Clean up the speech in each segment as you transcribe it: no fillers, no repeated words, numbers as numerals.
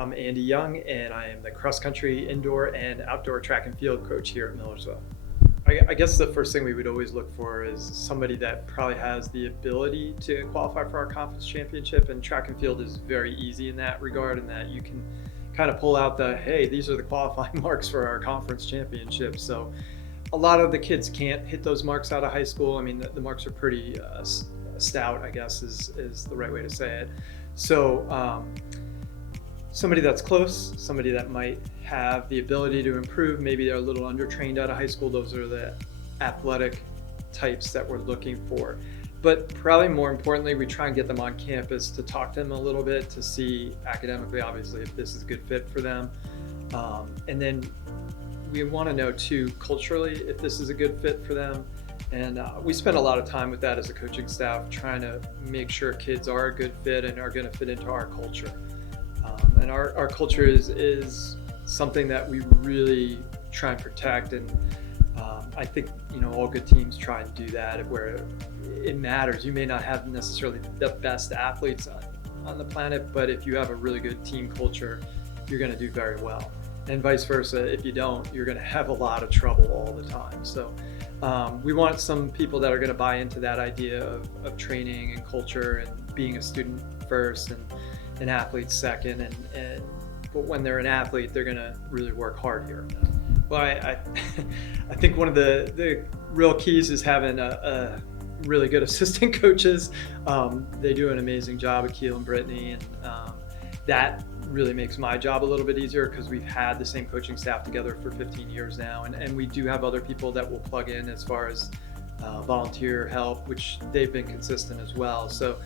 I'm Andy Young, and I am the cross-country, indoor, and outdoor track and field coach here at Millersville. I guess the first thing we would always look for is somebody that probably has the ability to qualify for our conference championship, and track and field is very easy in that regard, in that you can kind of pull out hey, these are the qualifying marks for our conference championship. So a lot of the kids can't hit those marks out of high school. I mean, the marks are pretty stout, I guess is the right way to say it. So somebody that's close, somebody that might have the ability to improve, maybe they're a little undertrained out of high school. Those are the athletic types that we're looking for. But probably more importantly, we try and get them on campus to talk to them a little bit, to see academically, obviously, if this is a good fit for them. And then we want to know too, culturally, if this is a good fit for them. And we spend a lot of time with that as a coaching staff, trying to make sure kids are a good fit and are going to fit into our culture. And our culture is something that we really try and protect. And I think, all good teams try and do that where it matters. You may not have necessarily the best athletes on the planet, but if you have a really good team culture, you're going to do very well. And vice versa, if you don't, you're going to have a lot of trouble all the time. So we want some people that are going to buy into that idea of training and culture and being a student first and an athlete second. But when they're an athlete, they're going to really work hard here. Well, I think one of the real keys is having a really good assistant coaches. They do an amazing job, Akil and Brittany, and that really makes my job a little bit easier because we've had the same coaching staff together for 15 years now, and we do have other people that will plug in as far as volunteer help, which they've been consistent as well. So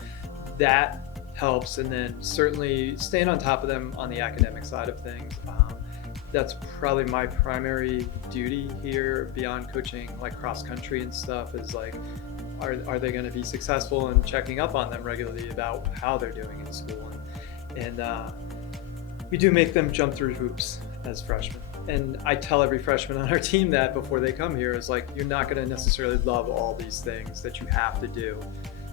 that helps, and then certainly staying on top of them on the academic side of things. That's probably my primary duty here beyond coaching like cross country and stuff, is like, are they going to be successful, and checking up on them regularly about how they're doing in school. And we do make them jump through hoops as freshmen. And I tell every freshman on our team that before they come here, is like, you're not going to necessarily love all these things that you have to do,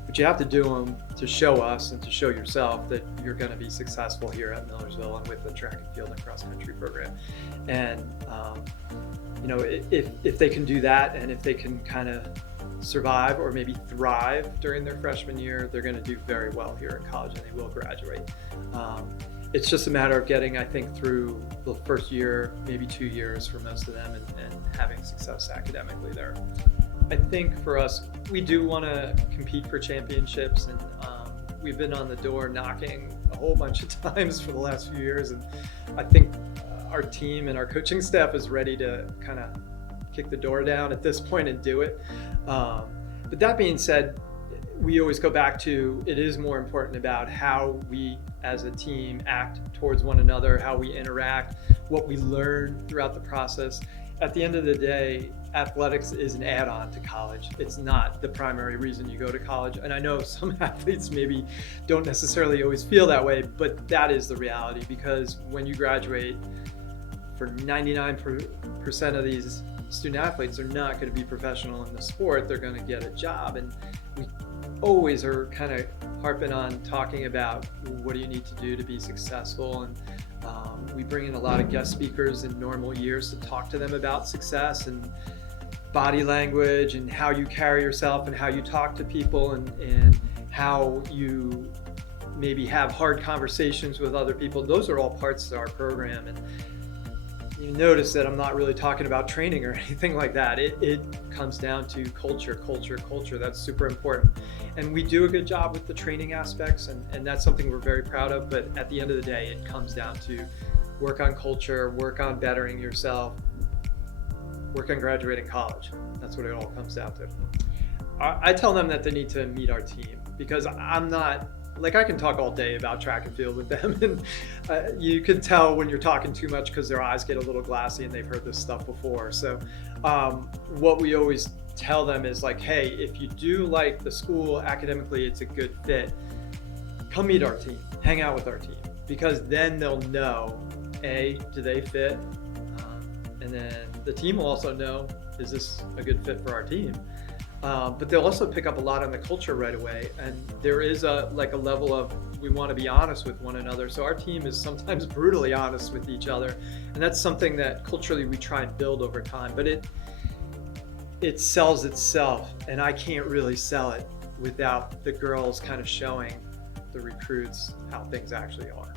but you have to do them to show us and to show yourself that you're going to be successful here at Millersville and with the track and field and cross country program. And if they can do that, and if they can kind of survive or maybe thrive during their freshman year, they're going to do very well here in college, and they will graduate. It's just a matter of getting, I think, through the first year, maybe 2 years for most of them, and having success academically there. I think for us, we do want to compete for championships, and we've been on the door knocking a whole bunch of times for the last few years, and I think our team and our coaching staff is ready to kind of kick the door down at this point and do it. But that being said, we always go back to, it is more important about how we as a team act towards one another, how we interact, what we learn throughout the process. At the end of the day, athletics is an add-on to college. It's not the primary reason you go to college. And I know some athletes maybe don't necessarily always feel that way, but that is the reality, because when you graduate, for 99% of these student athletes are not going to be professional in the sport. They're going to get a job. And we always are kind of harping on talking about what do you need to do to be successful. And we bring in a lot of guest speakers in normal years to talk to them about success and body language and how you carry yourself and how you talk to people, and how you maybe have hard conversations with other people. Those are all parts of our program. And you notice that I'm not really talking about training or anything like that. It comes down to culture. That's super important. And we do a good job with the training aspects, and that's something we're very proud of. But at the end of the day, it comes down to work on culture, work on bettering yourself, work on graduating college. That's what it all comes down to. I tell them that they need to meet our team, because I'm not, like, I can talk all day about track and field with them, and you can tell when you're talking too much because their eyes get a little glassy and they've heard this stuff before. So what we always tell them is like, hey, if you do like the school academically, it's a good fit, come meet our team, hang out with our team, because then they'll know, A, do they fit? And then the team will also know, is this a good fit for our team? But they'll also pick up a lot on the culture right away. And there is a level of we want to be honest with one another. So our team is sometimes brutally honest with each other, and that's something that culturally we try and build over time. But it sells itself, and I can't really sell it without the girls kind of showing the recruits how things actually are.